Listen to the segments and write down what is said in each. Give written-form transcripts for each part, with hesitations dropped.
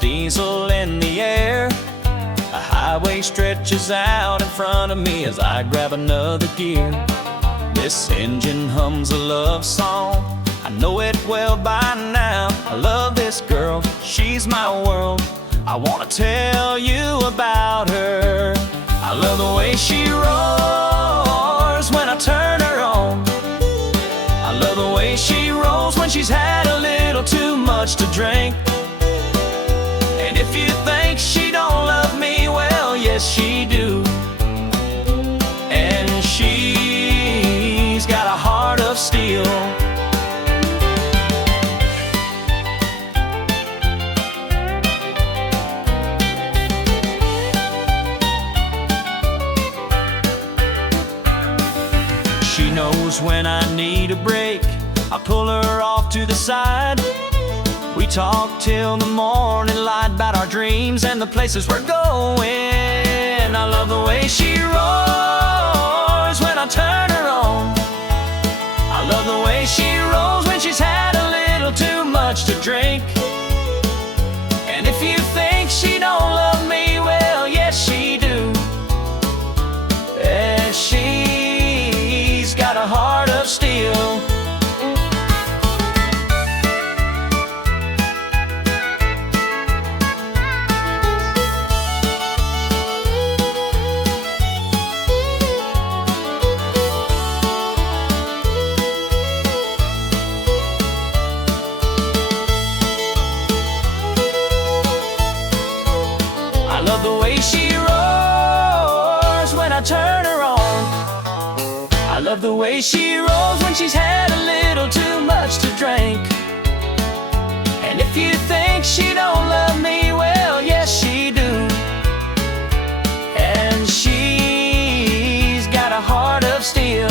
diesel in the air. A highway stretches out in front of me as I grab another gear. This engine hums a love song, I know it well by now. I love this girl, she's my world, I wanna tell you about her. I love the way she roars when I turn her on. I love the way she rolls when she's had a little too much to drink. And if you think she don't love me, well, yes she do. And she's got a heart of steel. She knows when I need a break, I pull her off to the side. We talk till the morning light about our dreams and the places we're going. I love the way she roars when I turn her on. I love the way she rolls when she's had a little too much to drink. And if you think she don't love me, well, yes she do. And she's got a heart of steel. I love the way she roars when I turn her on. I love the way she rolls when she's had a little too much to drink. And if you think she don't love me, well, yes she do. And she's got a heart of steel.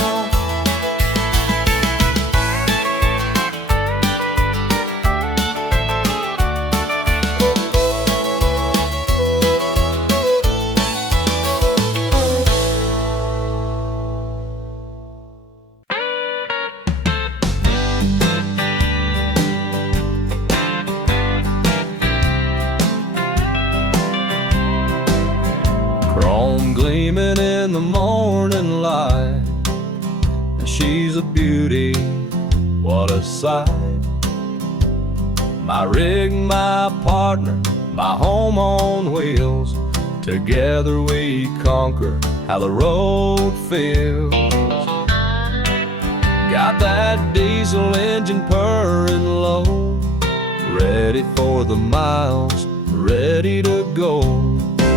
Chrome gleaming in the morning light, and she's a beauty, what a sight. My rig, my partner, my home on wheels. Together we conquer how the road feels. Got that diesel engine purring low, ready for the miles, ready to go.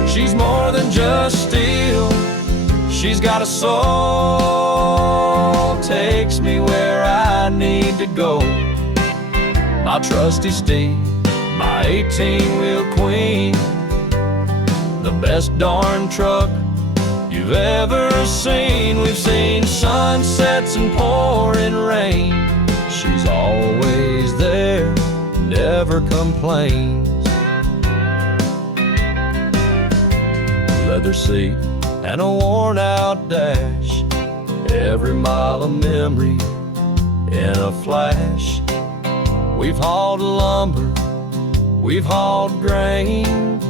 She's more than just steel, she's got a soul, takes me where I need to go. My trusty steed, my 18-wheel queen, the best darn truck you've ever seen. We've seen sunsets and pouring rain. She's always there, never complains. Leather seat and a worn-out dash, every mile a memory in a flash. We've hauled lumber, we've hauled grain,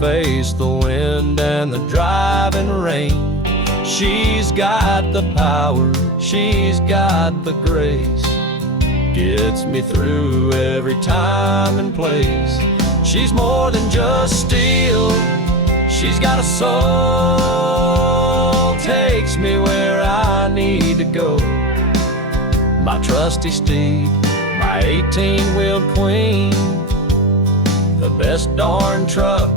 faced the wind and the driving rain. She's got the power, she's got the grace, gets me through every time and place. She's more than just steel, she's got a soul, takes me where I need to go. My trusty steed, my 18-wheeled queen, the best darn truck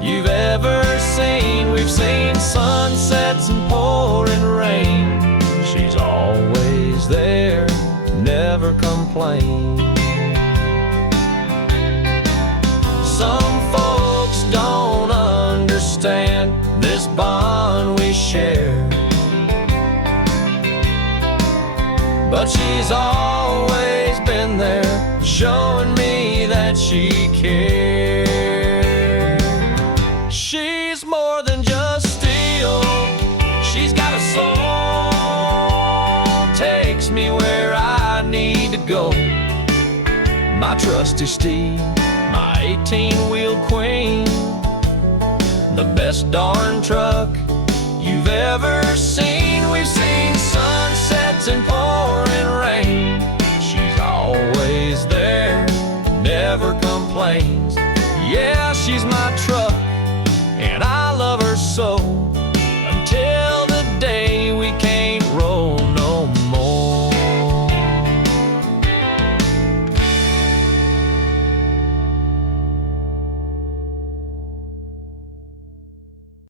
you've ever seen. We've seen sunsets and pouring rain. She's always there, never complains. Some folks don't understand this bond we share, but she's always been there, showing me that she cares. She's more than just steel, she's got a soul, takes me where I need to go. My trusty steed, my 18-wheel queen, the best darn truck you've ever seen. We've seen sunsets and pouring rain. She's always there, never complains. Yeah, she's my truck,